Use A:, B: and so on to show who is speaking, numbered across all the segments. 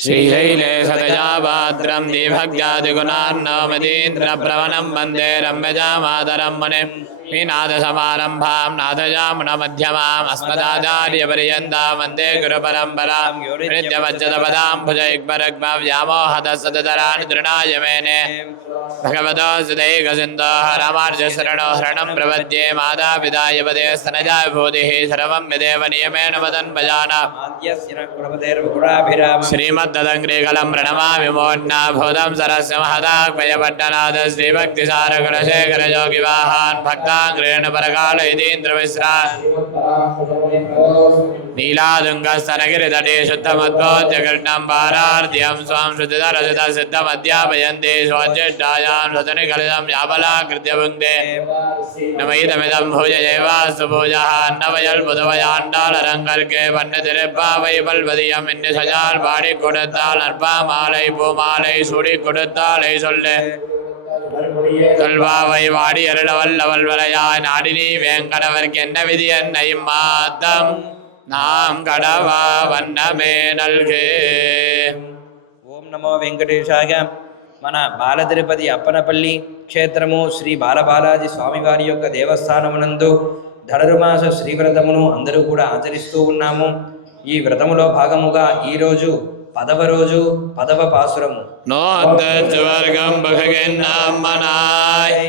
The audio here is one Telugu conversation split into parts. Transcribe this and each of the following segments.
A: श्रीशैले सदया पात्रं दीभग्यादिगुणार्णवमतीन्द्रप्रवणं वन्दे रम्यजामातरं मुनिं श्रीनाथसमारम्भां नाथजामुन मध्यमाम् अस्मदाचार्यपर्यन्तां वंदे गुरुपरम्परां नित्यमज्जतपदां भुज इग्बरग्मा व्यामोहद सदतरान् दृणाय मेने। भगवतो सुदैकसिन्दोः रामार्जशरणो शरणं प्रपद्ये, मातापिताय पदे स्तनजाय भूतिः, सर्वं यदेव नियमेन
B: वदन्भजाना
A: श्रीमद्ददङ्ग्रीकलं प्रणमामि मोह्ना भूतं सरस्य महदाग्मयपट्टनाथ श्रीभक्तिसारकुलशेखरयोगिवाहान् भक्ता परकाल इतीन्द्रमिश्रा नीलादुङ्गस्तनगिरितटे शुद्धमद्भोज्य कृष्णं पारार्ध्यं स्वां श्रुतिधरसितसिद्धमध्यापयन्ति स्वज्येष्ठायां श्रुतनिकलितं याबलाकृत्य भुङ्क्ते नमैदमिदं भुजयैवास्तु भुजः நவயல்புதவயாண்டாளரங்கற்கே வண்ணதிருப்பாவை பல்வதியம் என்று சஜால் பாடி கொடுத்தால் அற்பா மாலை பூமாலை சுடி கொடுத்தாலை சொல்லு சொல்வாவை வாடி அருள வல்லவல் வரையாய் நாடினி வேங்கடவர்க்கு என்ன விதி என்னை மாத்தம் நாம் கடவா வண்ணமே நல்கு
B: ఓం నమో వెంకటేశాయ మన బాల తిరుపతి అప్పనపల్లి క్షేత్రము శ్రీ బాలబాలాజీ స్వామివారి యొక్క దేవస్థానమునందు ధనుర్మాస శ్రీవ్రతమును అందరూ కూడా ఆచరిస్తూ ఉన్నాము ఈ వ్రతములో భాగముగా ఈరోజు పదవ రోజు పదవ పాసురము
A: நோத்தச்சுவர்க்கம் பககென்னம்மனாய்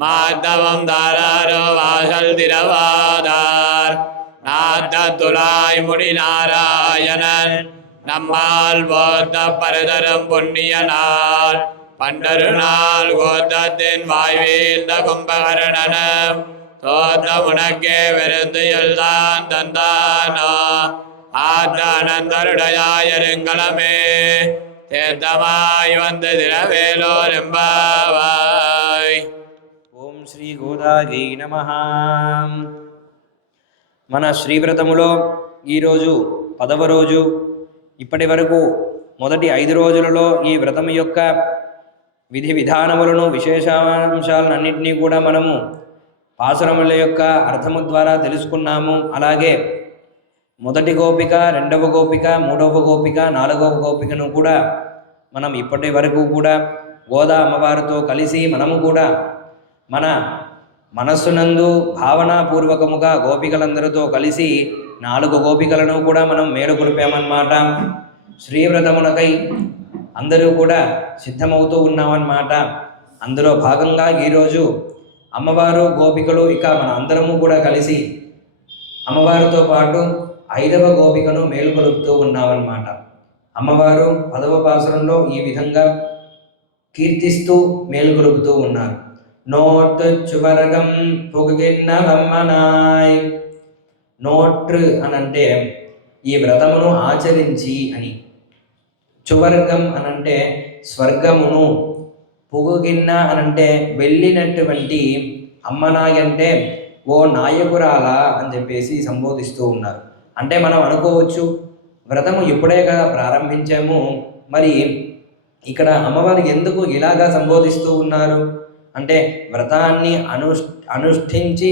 A: மாத்தவம் தாராரோ வாசல் திரவாதார் நாத்த துலாய் முடி நாராயணன் நம்மால் போத்த பரதரும் புண்ணிய நாள் பண்டரு நாள் கோத்தத்தின் வாய்வீழ்ந்த கும்பகரணனம் தோத்த உனக்கே விருந்து எல்லாம் தந்தானோ ஆத்தானந்தருடையாயருங்களமே தேத்தமாய் வந்த திரவேலோர் எம்பாவாய்
B: ఓం శ్రీ గోదాగి నమ మన శ్రీవ్రతములో ఈరోజు పదవ రోజు ఇప్పటి వరకు మొదటి ఐదు రోజులలో ఈ వ్రతం యొక్క విధి విధానములను విశేషాంశాలన్నింటినీ కూడా మనము పాసురముల యొక్క అర్థము ద్వారా తెలుసుకున్నాము అలాగే మొదటి గోపిక రెండవ గోపిక మూడవ గోపిక నాలుగవ గోపికను కూడా మనం ఇప్పటి వరకు కూడా గోదా అమ్మవారితో కలిసి మనము కూడా మన మనస్సునందు భావనాపూర్వకముగా గోపికలందరితో కలిసి నాలుగు గోపికలను కూడా మనం మేలుకొలిపామన్నమాట. శ్రీవ్రతమునకై అందరూ కూడా సిద్ధమవుతూ ఉన్నామన్నమాట. అందులో భాగంగా ఈరోజు అమ్మవారు గోపికలు ఇక మన అందరము కూడా కలిసి అమ్మవారితో పాటు ఐదవ గోపికను మేలుకొలుపుతూ ఉన్నామన్నమాట అమ్మవారు పదవ పాసురంలో ఈ విధంగా కీర్తిస్తూ మేలుకొలుపుతూ ఉన్నారు. నోట్ చువరగం పొగిన్నవమ్మనాయ్ నోట్రు అనంటే ఈ వ్రతమును ఆచరించి అని. చువర్గం అనంటే స్వర్గమును పొగుగిన్న అనంటే వెళ్ళినటువంటి అమ్మనాయ్ అంటే ఓ నాయకురాల అని చెప్పేసి సంబోధిస్తూ ఉన్నారు. అంటే మనం అనుకోవచ్చు వ్రతము ఇప్పుడే కదా ప్రారంభించాము. మరి ఇక్కడ అమ్మవారు ఎందుకు ఇలాగా సంబోధిస్తూ ఉన్నారు? అంటే వ్రతాన్ని అను అనుష్ఠించి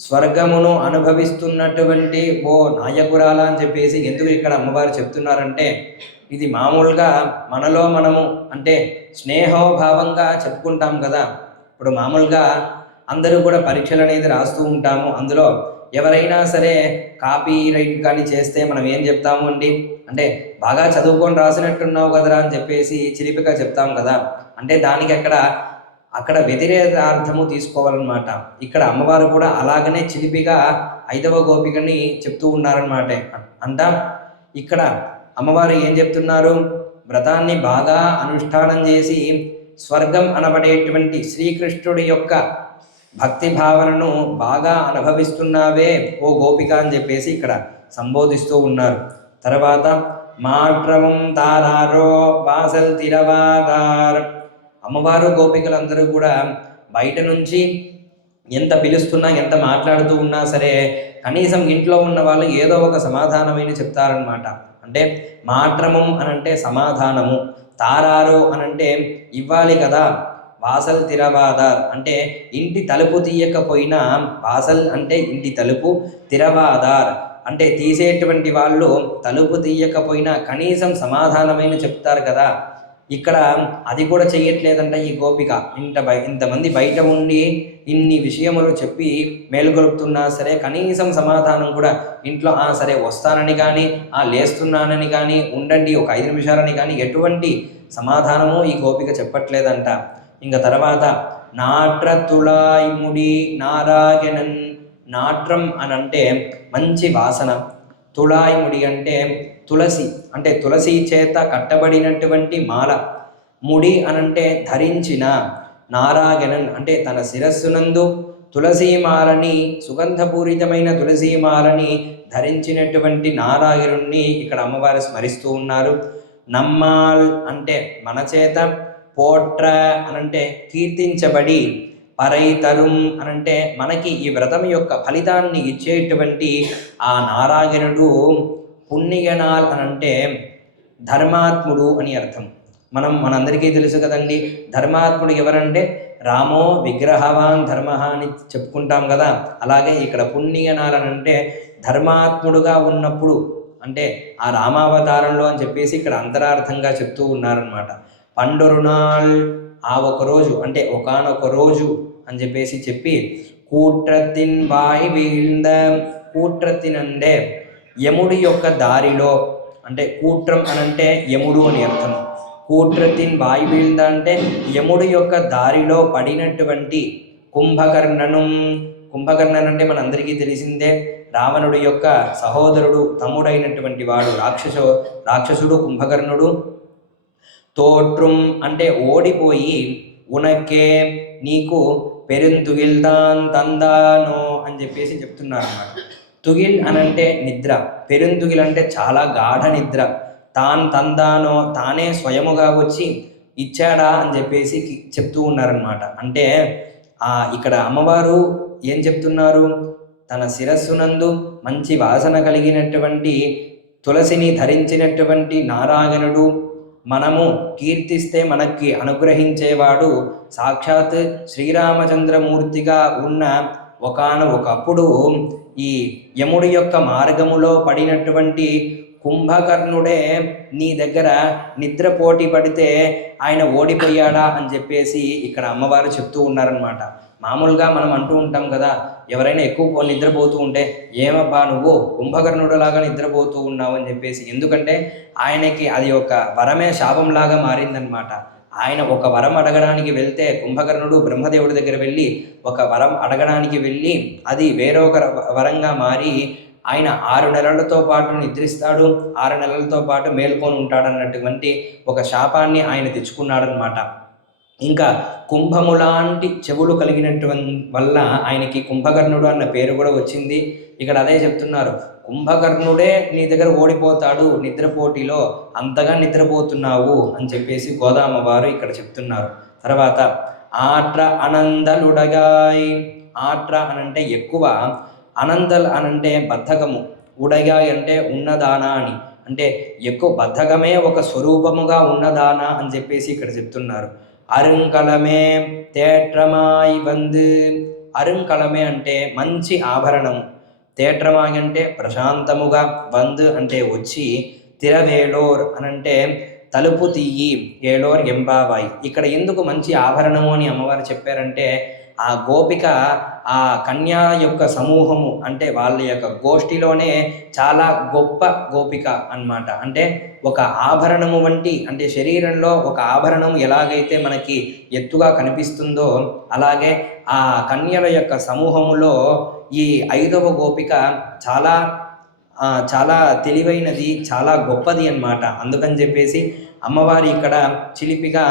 B: స్వర్గమును అనుభవిస్తున్నటువంటి ఓ నాయకురాల అని చెప్పేసి ఎందుకు ఇక్కడ అమ్మవారు చెప్తున్నారంటే ఇది మామూలుగా మనలో మనము అంటే స్నేహోభావంగా చెప్పుకుంటాం కదా. ఇప్పుడు మామూలుగా అందరూ కూడా పరీక్షలు అనేది రాస్తూ ఉంటాము. అందులో ఎవరైనా సరే కాపీ రైట్ కానీ చేస్తే మనం ఏం చెప్తాము అండి? అంటే బాగా చదువుకొని రాసినట్టున్నావు కదరా అని చెప్పేసి చిలిపిగా చెప్తాం కదా. అంటే దానికి అక్కడ అక్కడ వ్యతిరేకార్థము తీసుకోవాలన్నమాట. ఇక్కడ అమ్మవారు కూడా అలాగనే చిలిపిగా ఐదవ గోపికని చెప్తూ ఉన్నారనమాట అంట ఇక్కడ అమ్మవారు ఏం చెప్తున్నారు? వ్రతాన్ని బాగా అనుష్ఠానం చేసి స్వర్గం అనబడేటువంటి శ్రీకృష్ణుడి యొక్క భక్తి భావనను బాగా అనుభవిస్తున్నావే ఓ గోపిక అని చెప్పేసి ఇక్కడ సంబోధిస్తూ ఉన్నారు. తర్వాత మాట్రవం తారారో వాసల్ తిరవాదార్ అమ్మవారు గోపికలందరూ కూడా బయట నుంచి ఎంత పిలుస్తున్నా ఎంత మాట్లాడుతూ ఉన్నా సరే కనీసం ఇంట్లో ఉన్న వాళ్ళు ఏదో ఒక సమాధానమైన చెప్తారనమాట అంటే మాట్రమం అనంటే సమాధానము తారారు అనంటే ఇవ్వాలి కదా వాసల్ తిరవాదార్ అంటే ఇంటి తలుపు తీయకపోయినా వాసల్ అంటే ఇంటి తలుపు తిరవాదార్ అంటే తీసేటువంటి వాళ్ళు తలుపు తీయకపోయినా కనీసం సమాధానమైన చెప్తారు కదా. ఇక్కడ అది కూడా చేయట్లేదంట ఈ గోపిక. ఇంత బయ ఇంతమంది బయట ఉండి ఇన్ని విషయములు చెప్పి మేలుగొలుపుతున్నా సరే కనీసం సమాధానం కూడా ఇంట్లో ఆ సరే వస్తానని కానీ ఆ లేస్తున్నానని కానీ ఉండండి ఒక ఐదు నిమిషాలని కానీ ఎటువంటి సమాధానము ఈ గోపిక చెప్పట్లేదంట. ఇంకా తర్వాత నాట్ర తుళాయి ముడి నారాయణన్ నాట్రం అని అంటే మంచి వాసన. తుళాయి ముడి అంటే తులసి అంటే తులసి చేత కట్టబడినటువంటి మాల. ముడి అనంటే ధరించిన నారాయణన్ అంటే తన శిరస్సునందు తులసీమాలని సుగంధపూరితమైన తులసీమాలని ధరించినటువంటి నారాయణుణ్ణి ఇక్కడ అమ్మవారు స్మరిస్తూ ఉన్నారు. నమ్మాల్ అంటే మన చేత పోట్ర అనంటే కీర్తించబడి పరైతరుం అనంటే మనకి ఈ వ్రతం యొక్క ఫలితాన్ని ఇచ్చేటువంటి ఆ నారాయణుడు పుణ్యగణాల్ అనంటే ధర్మాత్ముడు అని అర్థం. మనం మనందరికీ తెలుసు కదండి ధర్మాత్ముడు ఎవరంటే? రామో విగ్రహవాన్ ధర్మ అని చెప్పుకుంటాం కదా. అలాగే ఇక్కడ పుణ్యగణాలు ధర్మాత్ముడుగా ఉన్నప్పుడు అంటే ఆ రామావతారంలో అని చెప్పేసి ఇక్కడ అంతరార్థంగా చెప్తూ ఉన్నారనమాట పండొరు నాள் ఆ ఒక రోజు అంటే ఒకనొక రోజు అని చెప్పేసి చెప్పి కూట్రతిన్ బాయి వీళ్ళ కూట్రతిన్ అంటే యముడి యొక్క దారిలో. అంటే కూట్రం అని అంటే యముడు అని అర్థం. కూట్రతిన్ బాయి వీళ్ళ అంటే యముడి యొక్క దారిలో పడినటువంటి కుంభకర్ణను కుంభకర్ణన్ అంటే మనందరికీ తెలిసిందే. రావణుడి యొక్క సహోదరుడు తమ్ముడైనటువంటి వాడు రాక్షసు రాక్షసుడు కుంభకర్ణుడు. తోట్రుం అంటే ఓడిపోయి ఉనకే నీకు పెరుంతుగిల్దాన్ తందానో అని చెప్పేసి చెప్తున్నారు అన్నమాట తుగిల్ అనంటే నిద్ర పెరుంతుగిల్ అంటే చాలా గాఢ నిద్ర తాన్ తందానో తానే స్వయముగా వచ్చి ఇచ్చాడా అని చెప్పేసి చెప్తూ ఉన్నారనమాట అంటే ఆ ఇక్కడ అమ్మవారు ఏం చెప్తున్నారు? తన శిరస్సునందు మంచి వాసన కలిగినటువంటి తులసిని ధరించినటువంటి నారాయణుడు మనము కీర్తిస్తే మనకి అనుగ్రహించేవాడు. సాక్షాత్ శ్రీరామచంద్రమూర్తిగా ఉన్న ఒకాన ఒకప్పుడు ఈ యముడి యొక్క మార్గములో పడినటువంటి కుంభకర్ణుడే నీ దగ్గర నిద్ర పోటీ పడితే ఆయన ఓడిపోయాడా అని చెప్పేసి ఇక్కడ అమ్మవారు చెప్తూ ఉన్నారనమాట మామూలుగా మనం అంటూ ఉంటాం కదా ఎవరైనా ఎక్కువ నిద్రపోతూ ఉంటే ఏమబ్బా నువ్వు కుంభకర్ణుడులాగా నిద్రపోతూ ఉన్నావు అని చెప్పేసి. ఎందుకంటే ఆయనకి అది ఒక వరమే శాపంలాగా మారిందనమాట ఆయన ఒక వరం అడగడానికి వెళ్తే కుంభకర్ణుడు బ్రహ్మదేవుడి దగ్గర వెళ్ళి ఒక వరం అడగడానికి వెళ్ళి అది వేరొక వరంగా మారి ఆయన ఆరు నెలలతో పాటు నిద్రిస్తాడు ఆరు నెలలతో పాటు మేల్కొని ఉంటాడు అన్నటువంటి ఒక శాపాన్ని ఆయన తెచ్చుకున్నాడనమాట ఇంకా కుంభము లాంటి చెవులు కలిగినటువంటి వల్ల ఆయనకి కుంభకర్ణుడు అన్న పేరు కూడా వచ్చింది. ఇక్కడ అదే చెప్తున్నారు. కుంభకర్ణుడే నీ దగ్గర ఓడిపోతాడు నిద్రపోటీలో అంతగా నిద్రపోతున్నావు అని చెప్పేసి గోదామ వారు ఇక్కడ చెప్తున్నారు. తర్వాత ఆట్ర అనందలుడగాయ్ ఆట్ర అనంటే ఎక్కువ అనందల్ అనంటే బద్ధకము. ఉడగాయ్ అంటే ఉన్నదానా అని. అంటే ఎక్కువ బద్ధకమే ఒక స్వరూపముగా ఉన్నదానా అని చెప్పేసి ఇక్కడ చెప్తున్నారు. అరుంకలమే తేట్రమాయి వందు అరుంకలమే అంటే మంచి ఆభరణము తేట్రమాయి అంటే ప్రశాంతముగా బంద్ అంటే వచ్చి తిరవేలోర్ అనంటే తలుపు తీయి ఏలోర్ ఎంబాబాయి ఇక్కడ ఎందుకు మంచి ఆభరణము అని అమ్మవారు చెప్పారంటే ఆ గోపిక ఆ కన్యా యొక్క సమూహము అంటే వాళ్ళ యొక్క గోష్ఠిలోనే చాలా గొప్ప గోపిక అన్నమాట. అంటే ఒక ఆభరణము వంటి అంటే శరీరంలో ఒక ఆభరణం ఎలాగైతే మనకి ఎత్తుగా కనిపిస్తుందో అలాగే ఆ కన్యల యొక్క సమూహములో ఈ ఐదవ గోపిక చాలా చాలా తెలివైనది చాలా గొప్పది అన్నమాట. అందుకని చెప్పేసి అమ్మవారి ఇక్కడ చిలిపిగా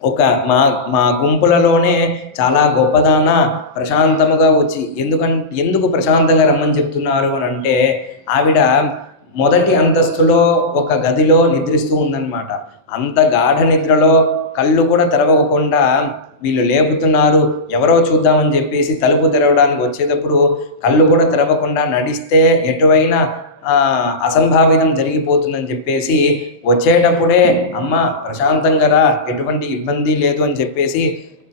B: ఒక మా మా గుంపులలోనే చాలా గొప్పదాన ప్రశాంతముగా వచ్చి ఎందుకంటే ఎందుకు ప్రశాంతంగా రమ్మని చెప్తున్నారు అని అంటే ఆవిడ మొదటి అంతస్తులో ఒక గదిలో నిద్రిస్తూ ఉందన్నమాట. అంత గాఢ నిద్రలో కళ్ళు కూడా తెరవకుండా వీళ్ళు లేపుతున్నారు. ఎవరో చూద్దామని చెప్పేసి తలుపు తెరవడానికి వచ్చేటప్పుడు కళ్ళు కూడా తెరవకుండా నడిస్తే ఎటువైనా అసంభావితం జరిగిపోతుందని చెప్పేసి వచ్చేటప్పుడే అమ్మ ప్రశాంతంగా రా ఎటువంటి ఇబ్బంది లేదు అని చెప్పేసి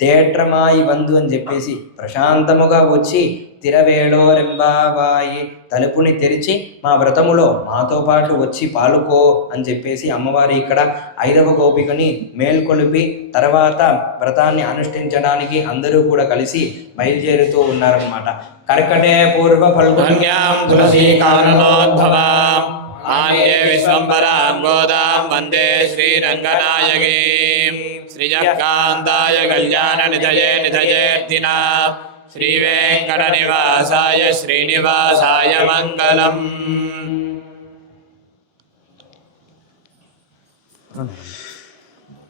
B: తేట్రమాయి వందు అని చెప్పేసి ప్రశాంతముగా వచ్చి తిరవేళోరెంబావాయి తలుపుని తెరిచి మా వ్రతములో మాతో పాటు వచ్చి పాలుకో అని చెప్పేసి అమ్మవారి ఇక్కడ ఐదవ గోపికని మేల్కొలిపి తర్వాత వ్రతాన్ని అనుష్ఠించడానికి అందరూ కూడా కలిసి బయలుదేరుతూ ఉన్నారనమాట కర్కటే పూర్వ ఫల్గుణ్యాం
A: ధన్యాం తులసీకారణోద్భవాం ఆన్యే విశ్వంబరాం గోదాం వందే శ్రీరంగనాయకీ. श्रियकान्ताय कल्याणनिधये निधयेऽर्थिना श्रीवेङ्कटनिवासाय श्रीनिवासाय मङ्गलम्।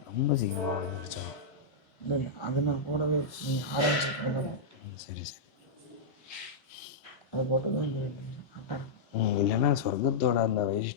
B: ரொம்ப சீக்கிரமாக வந்துருச்சோம் இல்லை
C: அது நான் போடவே நீங்கள் ஆரம்பிச்சு
B: சரி சரி
C: அதை போட்டு
B: இல்லைன்னா சொர்க்கத்தோட அந்த வைஷ்டி